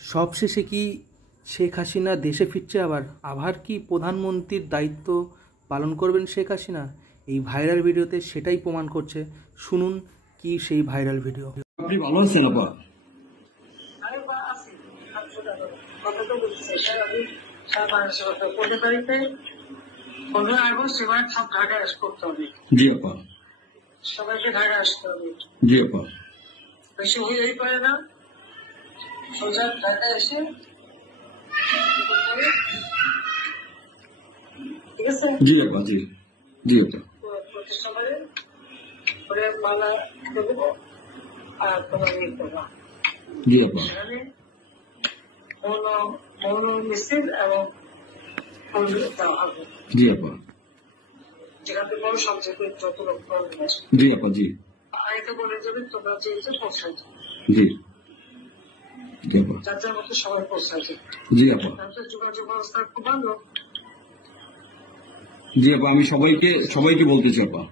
সবশেষে কি শেখ হাসিনা দেশে ফিরছে? আবার কি প্রধানমন্ত্রীর দায়িত্ব পালন করবেন শেখ হাসিনা? এই ভাইরাল ভিডিওতে সেটাই প্রমাণ করছে। শুনুন কি সেই ভাইরাল ভিডিও। আপনি ভালো আছেন আপা? জি আপা। সবাইকে ঢাকা আসতে হবে। জি আপা। বেশি হইলেই পারে না, সোজা ঢাকা এসে ঠিক আছে। জি আপা। জি জি আপা। প্রতিষ্ঠানে মালা দেবো আর তোমার ইয়ে করবা। জি আপা। সেখানে মৌন মিছিল এবং দেওয়া হবে। জি আপা। যেখানে বড় সবচেয়ে যত লোক জি আপা। জি আগে বলে যাবে তোমরা চেয়েছো পৌঁছায় জি জি আপা। যার যার মতো সবাই পৌঁছায়। জি আপা। যোগাযোগ ব্যবস্থা খুব ভালো। জি আপা, আমি সবাইকে বলতেছি আপা।